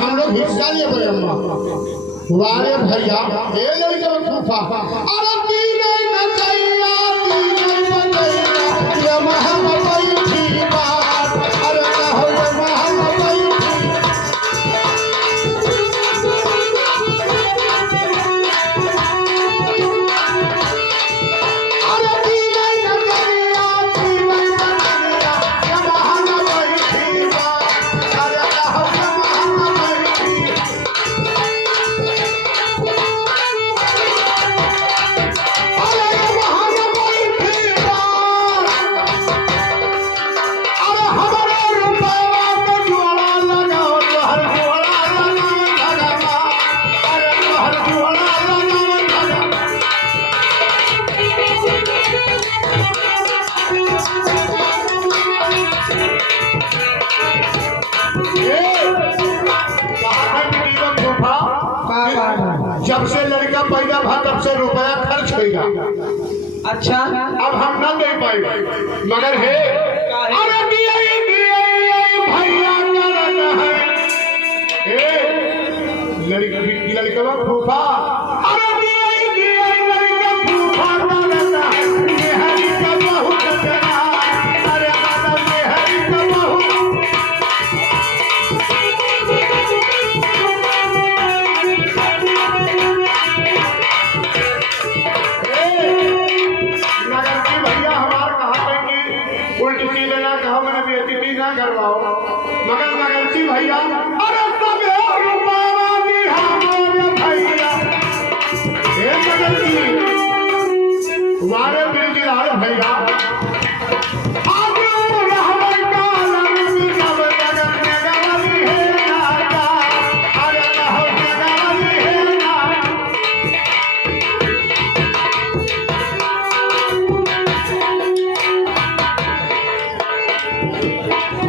हम लोग हिस्सा लिए बड़े अम्मा वाले भैया ये लड़का फूफा अरे दीने नचैया दीने नचैया ये महमई थी बात अरे कहो ये महमई अरे दीने नचैया दीने नचैया ये महमई थी बात अरे कहो जब से लड़का पैदा भा तब से रुपया खर्च होगा। अच्छा अब हम ना दे पाएंगे मगर है अरे भैया लड़का फूफा अरे लड़का फूफा करवाओ मगर मगरची भैया अरे सब भैया हे मगरची वारे बिरजी भैया